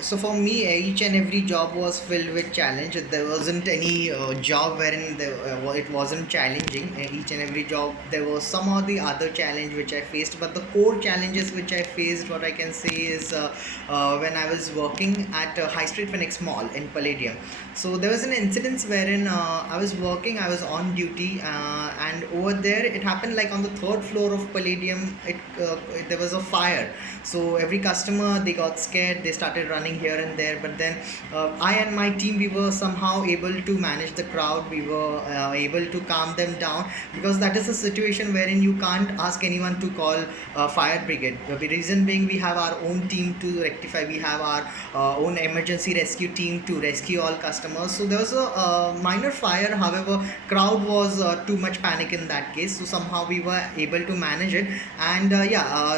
So for me, each and every job was filled with challenge. There wasn't any job wherein it wasn't challenging. Each and every job, there was some or the other challenge which I faced. But the core challenges which I faced, what I can say is when I was working at High Street Phoenix Mall in Palladium. So there was an incident wherein I was working, I was on duty, and over there it happened like on the third floor of Palladium. There was a fire, so every customer, they got scared, they started running here and there. But then I and my team, we were somehow able to manage the crowd. We were able to calm them down, because that is a situation wherein you can't ask anyone to call fire brigade. The reason being, we have our own team to rectify, we have our own emergency rescue team to rescue all customers. So there was a minor fire, however crowd was too much panic in that case, so somehow we were able to manage it. And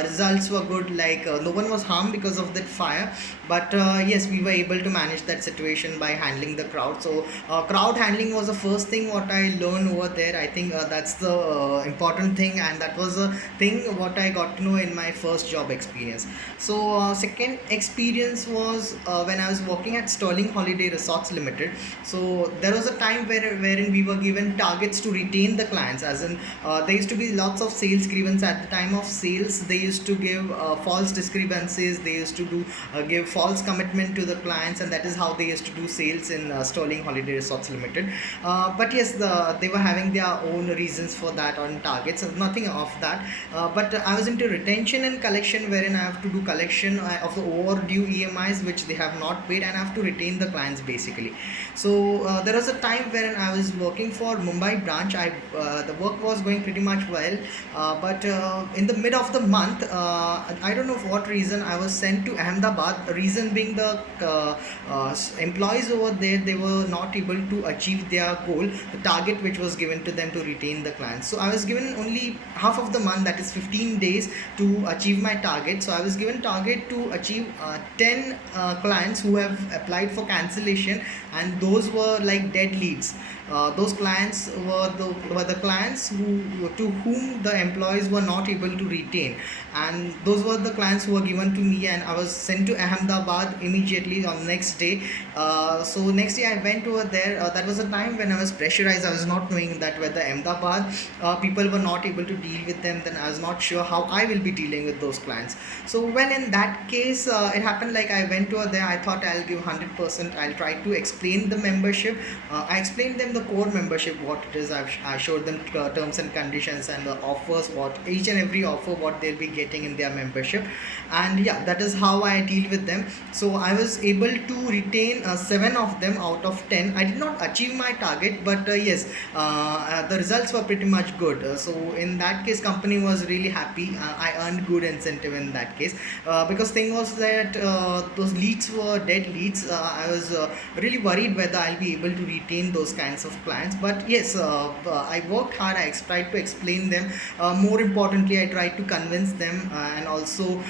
results were good, like no one was harmed because of that fire. But yes, we were able to manage that situation by handling the crowd. So crowd handling was the first thing what I learned over there. I think that's the important thing, and that was a thing what I got to know in my first job experience. So second experience was when I was working at Sterling Holiday Resorts Limited. So there was a time wherein we were given targets to retain the clients, as in there used to be lots of sales grievance at the time of sales. They used to give false discrepancies, they used to do give false commitment to the clients, and that is how they used to do sales in Sterling Holiday Resorts Limited. But yes, they were having their own reasons for that on targets, nothing of that. But I was into retention and collection, wherein I have to do collection of the overdue EMIs which they have not paid, and I have to retain the clients basically. So there was a time when I was working for Mumbai branch. The work was going pretty much well, but in the mid of the month, I don't know for what reason I was sent to Ahmedabad. Reason being, the employees over there, they were not able to achieve their goal, the target which was given to them to retain the clients. So I was given only half of the month, that is 15 days, to achieve my target. So I was given target to achieve 10 clients who have applied for cancellation, and those were like dead leads. Those clients were the clients to whom the employees were not able to retain, and those were the clients who were given to me, and I was sent to Ahmedabad immediately on next day. So next day I went over there. That was a time when I was pressurized. I was not knowing that whether Ahmedabad people were not able to deal with them, then I was not sure how I will be dealing with those clients. So well, in that case, it happened like I went over there. I thought I'll give 100%. I'll try to explain the membership. I explained them the core membership, what it is. I showed them terms and conditions and the offers, what each and every offer what they'll be getting in their membership. And yeah, that is how I deal with them. So I was able to retain 7 of them out of 10. I did not achieve my target, but yes, the results were pretty much good. So in that case, company was really happy. I earned good incentive in that case, because thing was that those leads were dead leads. I was really worried whether I'll be able to retain those kinds of clients. But yes, I worked hard. I tried to explain them. More importantly, I tried to convince them, and also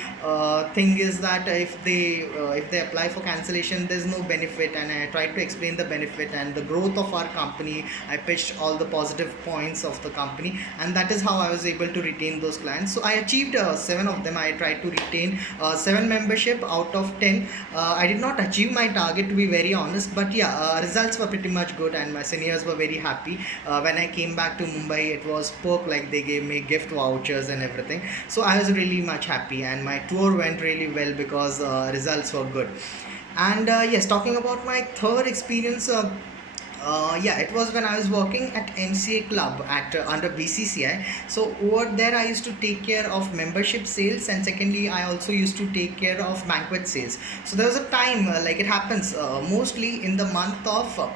thing is that if they apply for cancellation, there's no benefit, and I tried to explain the benefit and the growth of our company. I pitched all the positive points of the company, and that is how I was able to retain those clients. So I achieved 7 of them. I tried to retain 7 membership out of 10. I did not achieve my target, to be very honest, but yeah, results were pretty much good, and my seniors were very happy. When I came back to Mumbai, it was perk, like they gave me gift vouchers and everything. So I was really much happy, and my tour went really well because results were good. And yes, talking about my third experience, yeah, it was when I was working at MCA Club at under BCCI. So over there, I used to take care of membership sales, and secondly, I also used to take care of banquet sales. So there was a time, like it happens mostly in the month of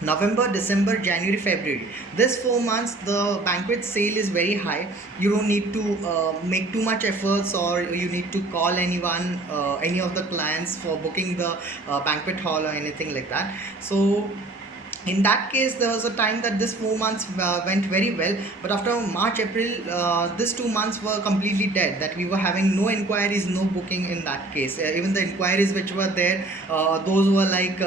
November, December, January, February. This 4 months, the banquet sale is very high. You don't need to make too much efforts, or you need to call anyone, any of the clients for booking the banquet hall or anything like that. So in that case, there was a time that this 4 months went very well, but after March, April, these 2 months were completely dead, that we were having no inquiries, no booking in that case. Even the inquiries which were there, those were like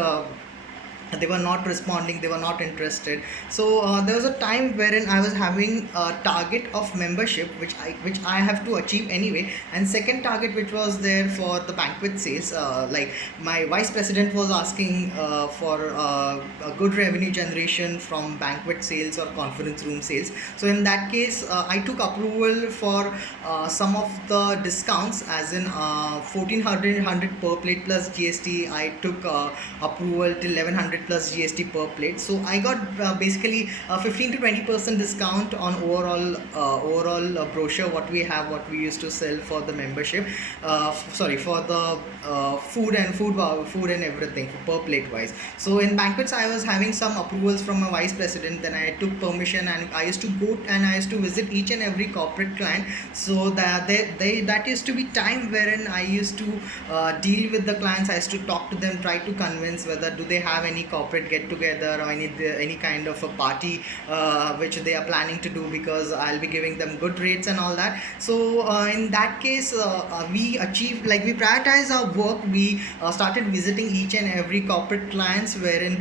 they were not responding, they were not interested. So there was a time wherein I was having a target of membership which I have to achieve anyway, and second target which was there for the banquet sales, like my vice president was asking for a good revenue generation from banquet sales or conference room sales. So in that case, I took approval for some of the discounts, as in 1400 per plate plus GST. I took approval till 1100 plus GST per plate. So I got basically 15 to 20% discount on overall brochure what we have, what we used to sell for the membership. Sorry, for the food and everything per plate wise. So in banquets, I was having some approvals from my vice president. Then I took permission and I used to go and I used to visit each and every corporate client. So that used to be time wherein I used to deal with the clients. I used to talk to them, try to convince whether do they have any corporate get together or any kind of a party which they are planning to do, because I'll be giving them good rates and all that. So in that case, we achieved, like, we prioritize our work. We started visiting each and every corporate clients wherein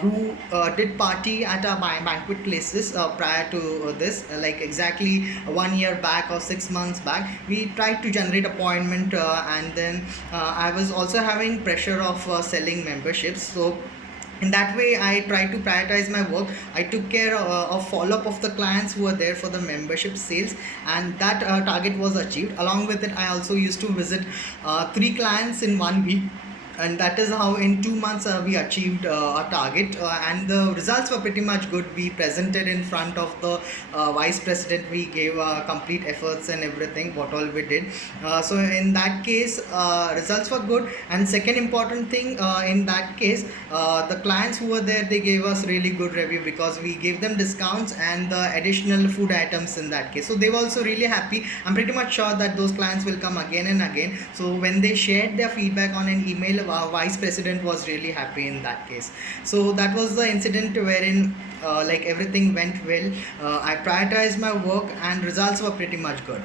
who did party at our banquet places prior to this, like exactly 1 year back or 6 months back. We tried to generate appointment, and then I was also having pressure of selling memberships. So in that way, I try to prioritize my work. I took care of follow up of the clients who were there for the membership sales, and that target was achieved. Along with it, I also used to visit 3 clients in 1 week, and that is how in 2 months we achieved our target, and the results were pretty much good. We presented in front of the vice president, we gave complete efforts and everything what all we did. So in that case, results were good. And second important thing, in that case, the clients who were there, they gave us really good review because we gave them discounts and the additional food items in that case. So they were also really happy. I'm pretty much sure that those clients will come again and again. So when they shared their feedback on an email, our vice president was really happy in that case. So that was the incident wherein like everything went well. I prioritized my work and results were pretty much good.